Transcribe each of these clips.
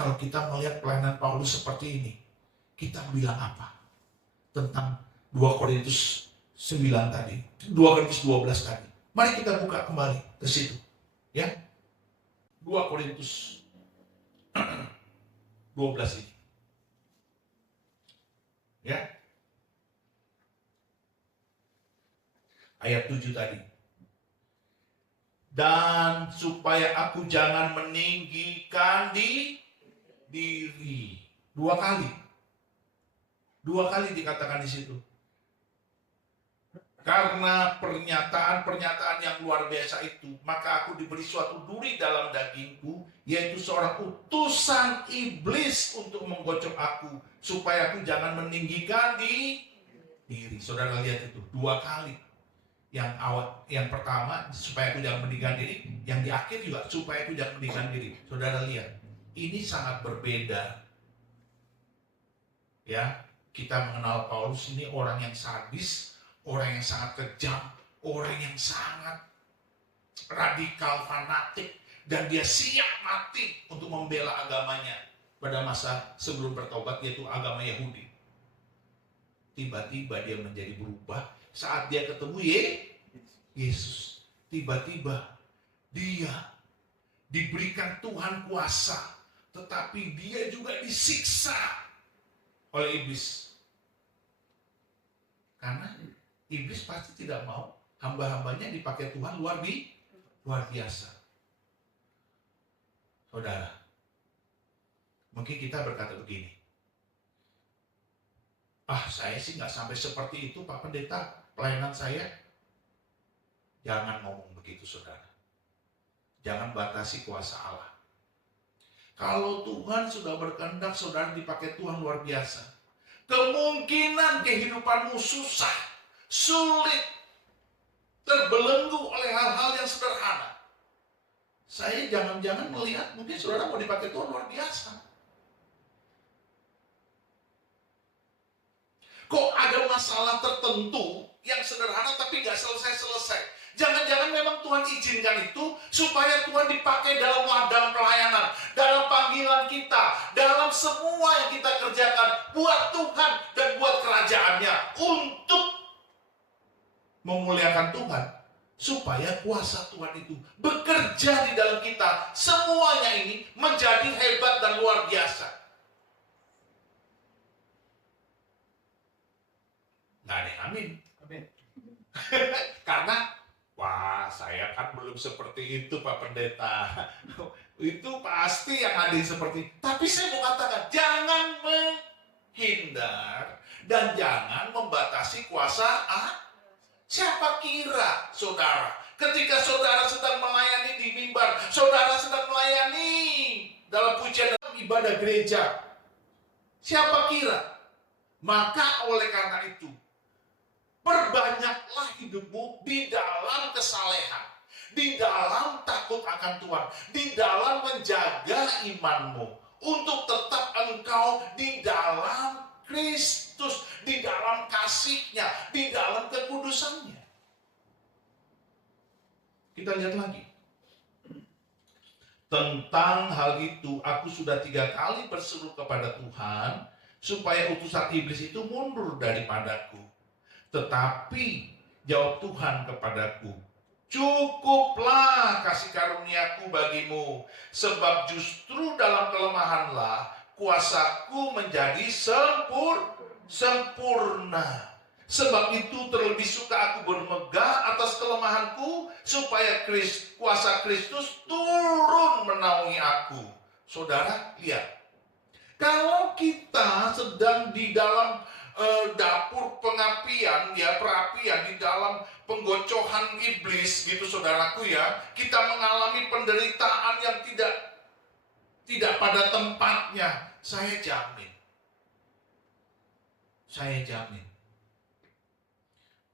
kalau kita melihat pelayanan Paulus seperti ini, kita bilang apa? Tentang 2 Korintus 9 tadi, 2 Korintus 12 tadi. Mari kita buka kembali ke situ. Ya, 2 Korintus 12 ini. Ya. Ayat 7 tadi. Dan supaya aku jangan meninggikan diri. 2 kali. 2 kali dikatakan di situ. Karena pernyataan-pernyataan yang luar biasa itu, maka aku diberi suatu duri dalam dagingku, yaitu seorang utusan iblis untuk menggocok aku, supaya aku jangan meninggikan diri. Saudara lihat itu, 2 kali. Yang pertama supaya aku jangan meninggikan diri, yang di akhir juga supaya aku jangan meninggikan diri. Saudara lihat, ini sangat berbeda. Ya, kita mengenal Paulus ini orang yang sadis, orang yang sangat kejam, orang yang sangat radikal, fanatik, dan dia siap mati untuk membela agamanya pada masa sebelum bertobat, yaitu agama Yahudi. Tiba-tiba dia menjadi berubah saat dia ketemu Yesus. Tiba-tiba dia diberikan Tuhan kuasa, tetapi dia juga disiksa oleh iblis. Karena iblis pasti tidak mau hamba-hambanya dipakai Tuhan luar biasa. Saudara, mungkin kita berkata begini, saya sih nggak sampai seperti itu Pak Pendeta, pelayanan saya. Jangan ngomong begitu saudara. Jangan batasi kuasa Allah. Kalau Tuhan sudah berkehendak saudara dipakai Tuhan luar biasa, kemungkinan kehidupanmu susah, sulit, terbelenggu oleh hal-hal yang sederhana. Saya jangan-jangan melihat mungkin saudara mau dipakai Tuhan luar biasa. Kok ada masalah tertentu yang sederhana tapi gak selesai-selesai? Jangan-jangan memang Tuhan izinkan itu supaya Tuhan dipakai dalam ladang pelayanan, dalam panggilan kita, dalam semua yang kita kerjakan buat Tuhan dan buat kerajaannya, untuk memuliakan Tuhan, supaya kuasa Tuhan itu bekerja di dalam kita. Semuanya ini menjadi hebat dan luar biasa. Nggak ada yang amin. Karena saya kan belum seperti itu Pak Pendeta. Itu pasti yang ada seperti itu. Tapi saya mau katakan, jangan menghindar dan jangan membatasi kuasa Siapa kira saudara, ketika saudara sedang melayani di mimbar, saudara sedang melayani dalam pujian dalam ibadah gereja, siapa kira? Maka oleh karena itu, perbanyaklah hidupmu di dalam kesalehan, di dalam takut akan Tuhan, di dalam menjaga imanmu, untuk tetap engkau di dalam Kristus, di dalam kasih-Nya, di dalam kekudusannya. Kita lihat lagi. Tentang hal itu, aku sudah 3 kali berseru kepada Tuhan, supaya utusan iblis itu mundur daripadaku. Tetapi jawab Tuhan kepadaku, cukuplah kasih karuniaku bagimu, sebab justru dalam kelemahanlah kuasaku menjadi sempurna. Sebab itu terlebih suka aku bermegah atas kelemahanku, supaya kuasa Kristus turun menaungi aku. Saudara, lihat. Kalau kita sedang di dalam dapur pengapian, perapian, di dalam penggocohan iblis gitu saudaraku ya, kita mengalami penderitaan yang tidak pada tempatnya, saya jamin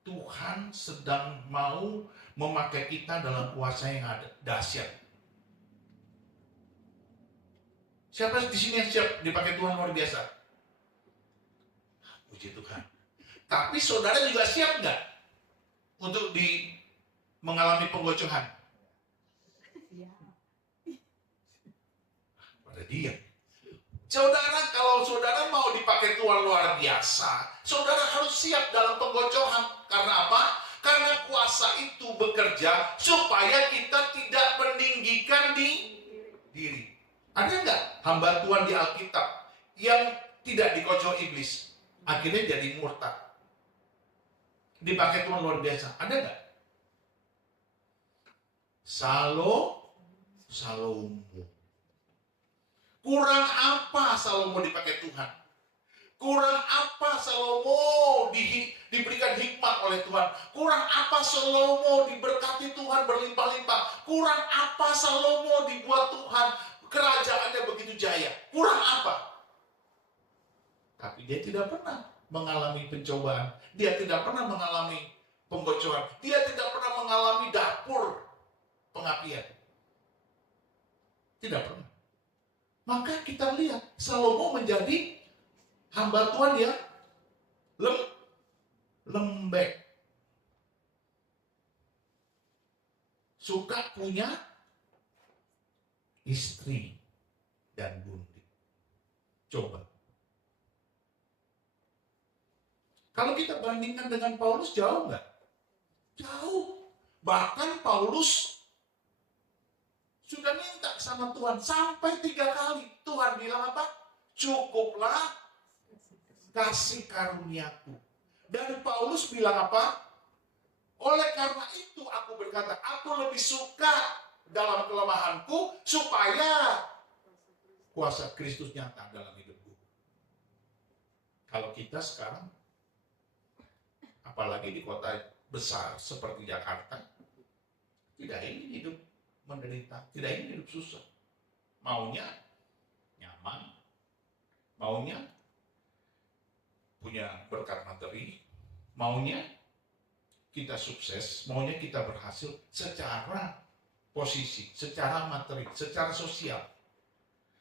Tuhan sedang mau memakai kita dalam kuasa yang dahsyat. Siapa di sini yang siap dipakai Tuhan luar biasa? Puji Tuhan. Tapi saudara juga siap nggak untuk mengalami penggocohan? Pada dia. Saudara, kalau saudara mau dipakai Tuhan luar biasa, saudara harus siap dalam penggocohan. Karena apa? Karena kuasa itu bekerja supaya kita tidak meninggikan diri. Ada nggak hamba Tuhan di Alkitab yang tidak dikocok iblis, akhirnya jadi murtad, dipakai Tuhan luar biasa? Ada nggak? Salomo. Kurang apa Salomo dipakai Tuhan? Kurang apa Salomo diberikan hikmat oleh Tuhan? Kurang apa Salomo diberkati Tuhan berlimpah-limpah? Kurang apa Salomo dibuat Tuhan kerajaannya begitu jaya? Kurang apa? Tapi dia tidak pernah mengalami pencobaan. Dia tidak pernah mengalami pembocoran. Dia tidak pernah mengalami dapur pengapian. Tidak pernah. Maka kita lihat Salomo menjadi hamba Tuhan yang lembek. Suka punya istri dan gundik. Coba. Kalau kita bandingkan dengan Paulus, jauh nggak? Jauh. Bahkan Paulus sudah minta sama Tuhan sampai 3 kali. Tuhan bilang apa? Cukuplah kasih karuniaku. Dan Paulus bilang apa? Oleh karena itu aku berkata, aku lebih suka dalam kelemahanku supaya kuasa Kristus nyata dalam hidupku. Kalau kita sekarang, apalagi di kota besar seperti Jakarta, tidak ingin hidup menderita, tidak ingin hidup susah. Maunya nyaman, maunya punya berkat materi, maunya kita sukses, maunya kita berhasil secara posisi, secara materi, secara sosial.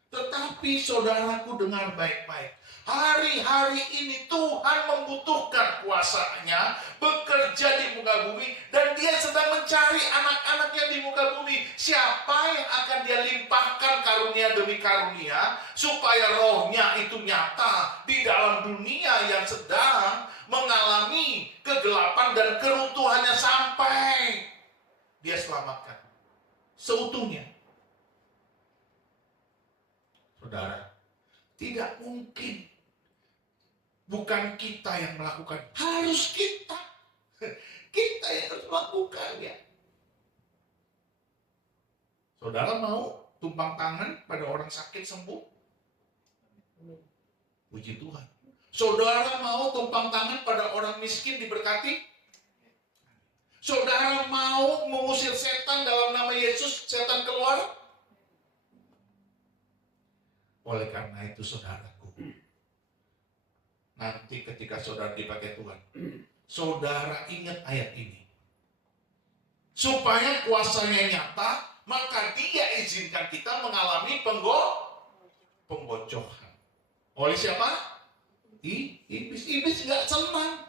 Tetapi saudaraku dengar baik-baik, hari-hari ini Tuhan membutuhkan kuasanya bekerja di muka bumi, dan dia sedang mencari anak-anaknya di muka bumi. Siapa yang akan dia limpahkan karunia demi karunia supaya rohnya itu nyata di dalam dunia yang sedang mengalami kegelapan dan keruntuhannya sampai dia selamatkan seutuhnya. Saudara, tidak mungkin bukan kita yang melakukan, harus kita. Kita yang harus melakukannya. Saudara mau tumpang tangan pada orang sakit sembuh? Puji Tuhan. Saudara mau tumpang tangan pada orang miskin diberkati? Saudara mau mengusir setan dalam nama Yesus, setan keluar? Oleh karena itu saudaraku, nanti ketika saudara dipakai Tuhan, saudara ingat ayat ini. Supaya kuasanya nyata, maka dia izinkan kita mengalami pembocoran. Oleh siapa? Iblis. Iblis gak senang.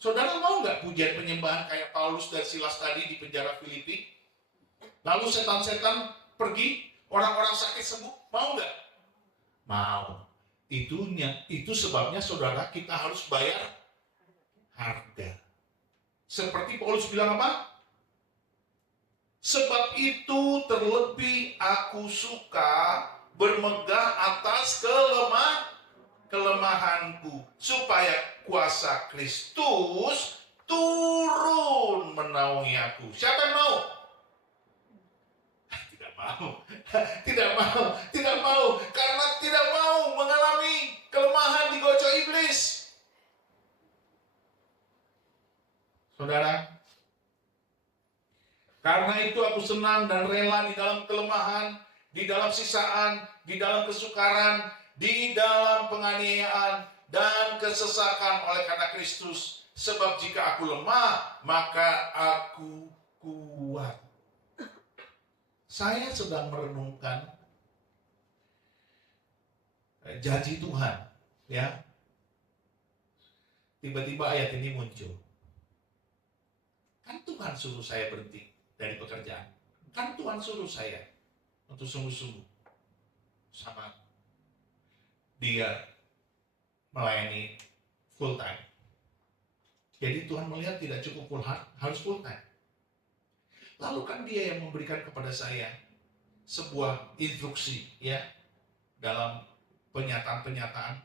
Saudara mau gak pujian penyembahan kayak Paulus dan Silas tadi di penjara Filipi? Lalu setan-setan pergi, orang-orang sakit sembuh, mau nggak? Mau. Itu sebabnya saudara kita harus bayar harga. Seperti Paulus bilang apa? Sebab itu terlebih aku suka bermegah atas kelemahanku, supaya kuasa Kristus turun menaungi aku. Siapa yang mau? Tidak mau, karena tidak mau mengalami kelemahan digocok iblis. Saudara, karena itu aku senang dan rela di dalam kelemahan, di dalam sisaan, di dalam kesukaran, di dalam penganiayaan dan kesesakan oleh karena Kristus. Sebab jika aku lemah, maka aku kuat. Saya sedang merenungkan janji Tuhan, ya. Tiba-tiba ayat ini muncul. Kan Tuhan suruh saya berhenti dari pekerjaan. Kan Tuhan suruh saya untuk sungguh-sungguh. sama dia melayani full time. Jadi Tuhan melihat tidak cukup full time, harus full time. Lalu kan dia yang memberikan kepada saya sebuah instruksi ya dalam penyataan-penyataan.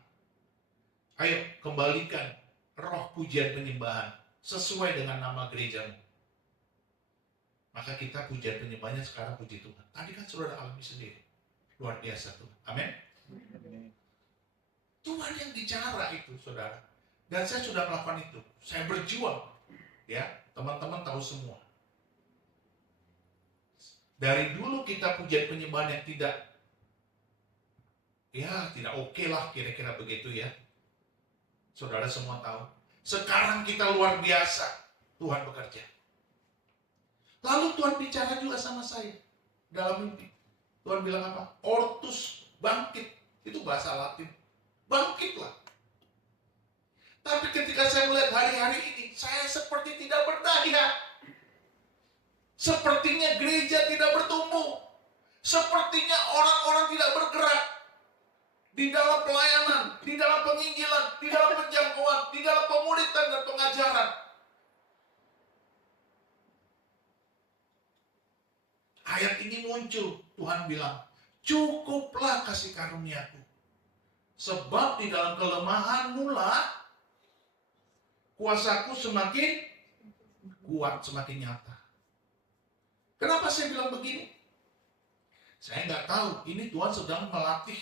Ayo kembalikan roh pujian penyembahan sesuai dengan nama gerejamu. Maka kita pujian penyembahnya sekarang puji Tuhan. Tadi kan saudara alami sendiri. Luar biasa tuh. Amin. Tuhan yang bicara itu saudara. Dan saya sudah melakukan itu. Saya berjuang. Ya, teman-teman tahu semua. Dari dulu kita pujian penyembahan yang tidak oke lah kira-kira begitu ya. Saudara semua tahu. Sekarang kita luar biasa. Tuhan bekerja. Lalu Tuhan bicara juga sama saya dalam mimpi. Tuhan bilang apa? Ortus, bangkit. Itu bahasa Latin. Bangkitlah. Tapi ketika saya melihat hari-hari ini, saya seperti tidak berdaya. Sepertinya gereja tidak bertumbuh. Sepertinya orang-orang tidak bergerak. Di dalam pelayanan, di dalam penginjilan, di dalam penjangkauan, di dalam pemuritan dan pengajaran. Ayat ini muncul, Tuhan bilang, cukuplah kasih karuniaku. Sebab di dalam kelemahanmu lah, kuasaku semakin kuat, semakin nyata. Kenapa saya bilang begini? Saya nggak tahu, ini Tuhan sedang melatih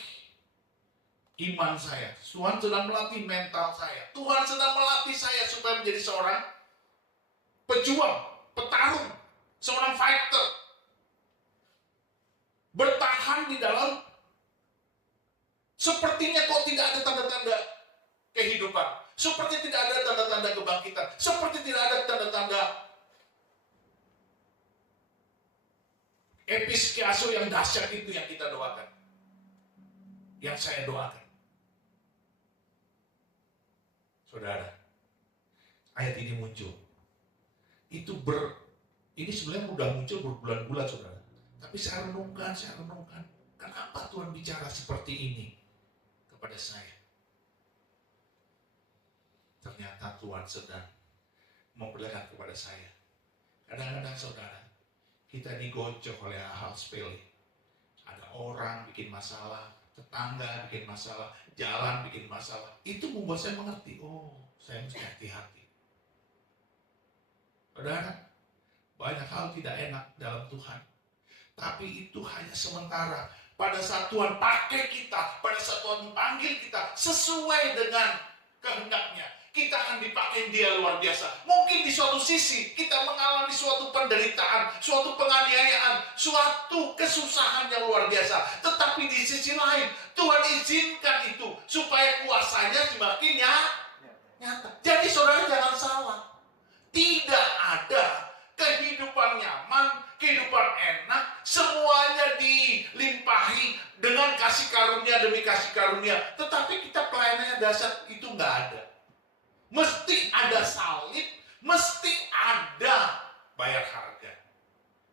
iman saya. Tuhan sedang melatih mental saya. Tuhan sedang melatih saya supaya menjadi seorang pejuang, petarung, seorang fighter. Bertahan di dalam sepertinya kok tidak ada tanda-tanda kehidupan. Seperti tidak ada tanda-tanda kebangkitan. Seperti tidak ada tanda-tanda episkiaso yang dahsyat itu yang kita doakan. Yang saya doakan. Saudara, ayat ini muncul. Ini sebenarnya sudah muncul berbulan-bulan saudara. Tapi saya renungkan. Kenapa Tuhan bicara seperti ini kepada saya? Ternyata Tuhan sedang memperlihatkan kepada saya. Kadang-kadang saudara, kita digocok oleh hal sepele. Ada orang bikin masalah, tetangga bikin masalah, jalan bikin masalah. Itu membuat saya mengerti, saya mesti hati-hati. Saudara, banyak hal tidak enak dalam Tuhan. Tapi itu hanya sementara. Pada saat Tuhan pakai kita, pada saat Tuhan panggil kita sesuai dengan kehendaknya, kita akan dipakai Dia luar biasa. Mungkin di suatu sisi kita mengalami suatu penderitaan, suatu penganiayaan, suatu kesusahan yang luar biasa. Tetapi di sisi lain Tuhan izinkan itu supaya kuasanya semakin nyata. Jadi saudara jangan salah. Tidak ada kehidupan nyaman, kehidupan enak, semuanya dilimpahi dengan kasih karunia demi kasih karunia. Tetapi kita pelayanannya dahsyat itu nggak ada. Mesti ada salib, mesti ada bayar harga.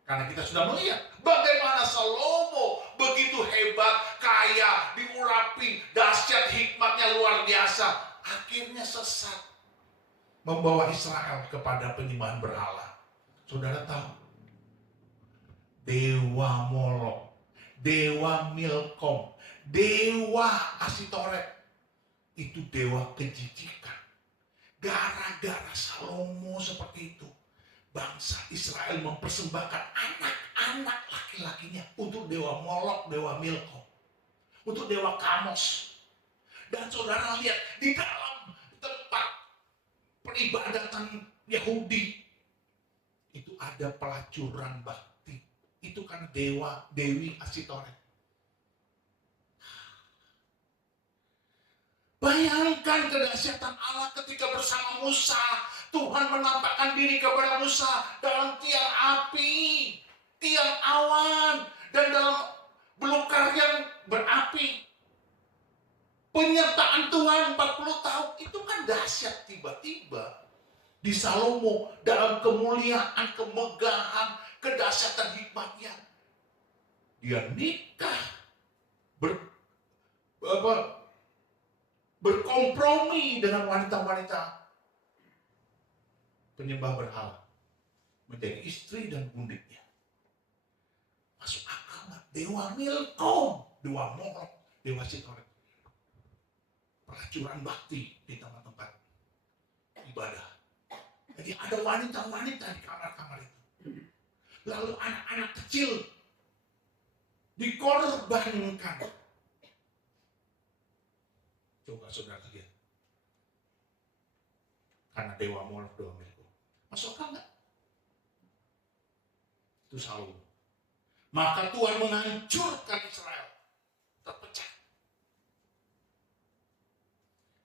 Karena kita sudah melihat bagaimana Salomo begitu hebat, kaya, diurapi, dahsyat hikmatnya luar biasa. Akhirnya sesat, membawa Israel kepada penyembahan berhala. Saudara tahu, dewa Molok, dewa Milkom, dewa Asitoret, itu dewa kejijikan. Gara-gara Salomo seperti itu, bangsa Israel mempersembahkan anak-anak laki-lakinya untuk dewa Molok, dewa Milkom, untuk dewa Kamos. Dan saudara lihat di dalam tempat peribadatan Yahudi itu ada pelacuran bakti. Itu kan Dewi Asitoret. Bayangkan kedahsyatan Allah ketika bersama Musa. Tuhan menampakkan diri kepada Musa dalam tiang api, tiang awan, dan dalam belukar yang berapi. Penyertaan Tuhan 40 tahun itu kan dahsyat. Tiba-tiba di Salomo dalam kemuliaan, kemegahan, kedahsyatan hikmatnya, dia nikah ber, berkompromi dengan wanita-wanita penyembah berhala, menjadi istri dan bundiknya. Masuk akal nggak? Dewa Milkom, dewa Molok, dewa Sitoret, pelacuran bakti di tempat-tempat ibadah. Jadi ada wanita-wanita di kamar-kamar itu. Lalu anak-anak kecil dikorbankan. Coba saudara lihat. Karena dewa Molok, dewa Milkom. Masuk akal nggak? Itu Salomo. Maka Tuhan menghancurkan Israel. Terpecah.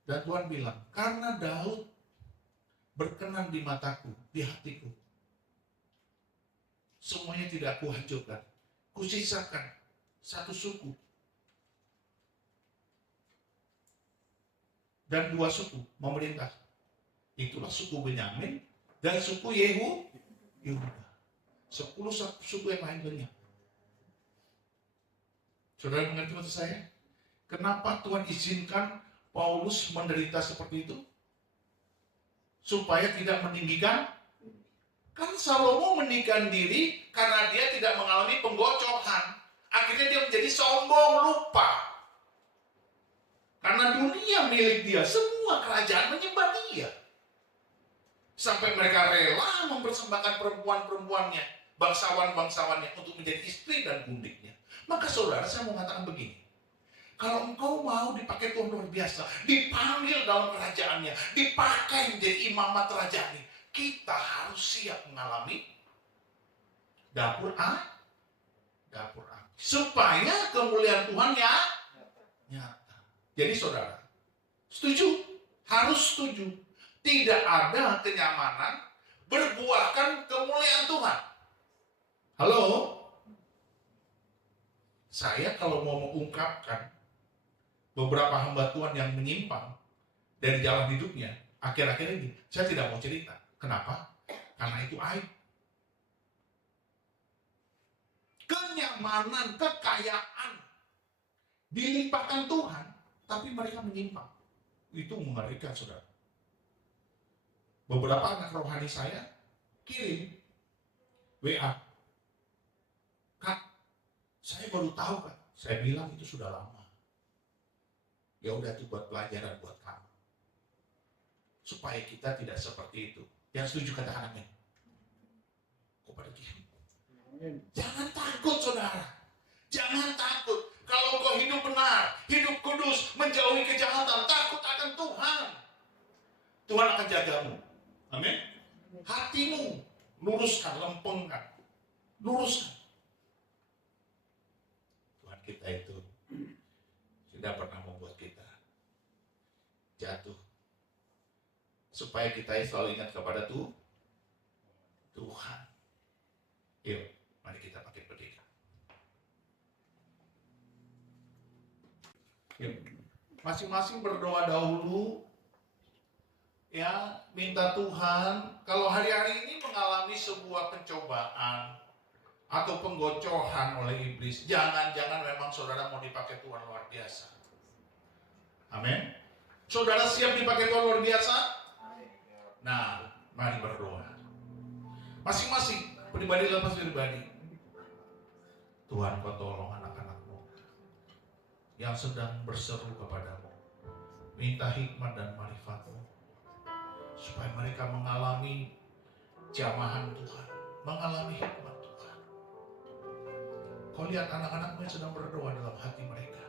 Dan Tuhan bilang, karena Daud berkenan di mataku, di hatiku, semuanya tidak kuhancurkan. Kusisakan satu suku dan dua suku memerintah. Itulah suku Benyamin dan suku Yehuda. 10 suku yang lain lenyap. Saudara mengerti maksud saya? Kenapa Tuhan izinkan Paulus menderita seperti itu? Supaya tidak meninggikan. Kan Salomo meninggikan diri karena dia tidak mengalami penggocohan. Akhirnya dia menjadi sombong, lupa. Karena dunia milik dia, semua kerajaan menyembah dia. Sampai mereka rela mempersembahkan perempuan-perempuannya, bangsawan-bangsawannya untuk menjadi istri dan bundiknya. Maka saudara, saya mau mengatakan begini. Kalau engkau mau dipakai Tuhan luar biasa, dipanggil dalam kerajaannya, dipakai menjadi imamat kerajaan, kita harus siap mengalami dapur api. Supaya kemuliaan Tuhan nyata. Jadi saudara, setuju? Harus setuju. Tidak ada kenyamanan berbuahkan kemuliaan Tuhan. Halo? Saya kalau mau mengungkapkan beberapa hamba Tuhan yang menyimpang dari jalan hidupnya, akhir-akhir ini, saya tidak mau cerita. Kenapa? Karena itu aib. Kenyamanan, kekayaan dilimpahkan Tuhan, tapi mereka menyimpang. Itu mengerikan, saudara. Beberapa anak rohani saya kirim WA. Kak, saya baru tahu, Kak. Saya bilang itu sudah lama. Ya udah, itu buat pelajaran buat kamu. Supaya kita tidak seperti itu. Yang setuju katakan amin. Kok pada gitu? Jangan takut, saudara. Jangan takut. Kalau kau hidup benar, hidup kudus, menjauhi kejahatan, takut akan Tuhan. Tuhan akan jagamu. Amin. Hatimu luruskan, lempengkan. Luruskan. Tuhan kita itu tidak pernah membuat kita jatuh. Supaya kita selalu ingat kepada Tuhan. Yuk, mari kita pakai berdiri. Yuk, masing-masing berdoa dahulu. Ya, minta Tuhan, kalau hari-hari ini mengalami sebuah pencobaan atau penggocohan oleh iblis, jangan-jangan memang saudara mau dipakai Tuhan luar biasa. Amin. Saudara siap dipakai Tuhan luar biasa? Nah, mari berdoa. Masing-masing, pribadi lepas pribadi. Tuhan, kau tolong anak-anakmu yang sedang berseru kepadamu. Minta hikmat dan marifatmu. Supaya mereka mengalami jamahan Tuhan, mengalami hikmat Tuhan. Kau lihat anak-anakmu yang sedang berdoa dalam hati mereka.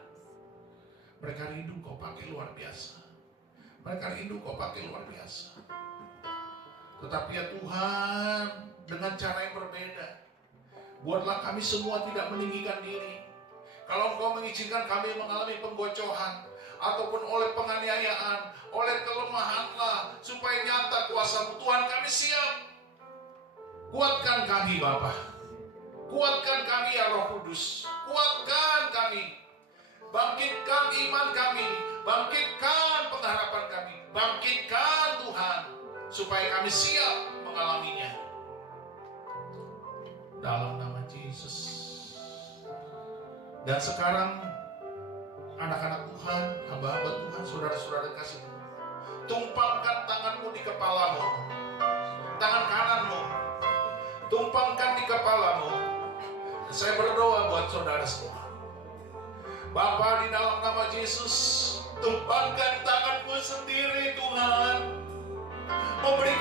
Mereka rindu kau pakai luar biasa. Mereka rindu kau pakai luar biasa. Tetapi ya Tuhan, dengan cara yang berbeda, buatlah kami semua tidak meninggikan diri. Kalau Engkau mengizinkan kami mengalami penggocohan, ataupun oleh penganiayaan, oleh kelemahanlah, supaya nyata kuasa-Mu. Tuhan, kami siap. Kuatkan kami Bapa. Kuatkan kami ya Roh Kudus. Kuatkan kami. Bangkitkan iman kami. Bangkitkan pengharapan kami. Bangkitkan Tuhan. Supaya kami siap mengalaminya. Dalam nama Yesus. Dan sekarang anak-anak Tuhan, hamba-hamba Tuhan, saudara-saudara kasih, tumpangkan tanganmu di kepalamu, tangan kananmu, tumpangkan di kepalamu. Saya berdoa buat saudara semua. Bapa, di dalam nama Yesus, tumpangkan tanganmu sendiri Tuhan, memberi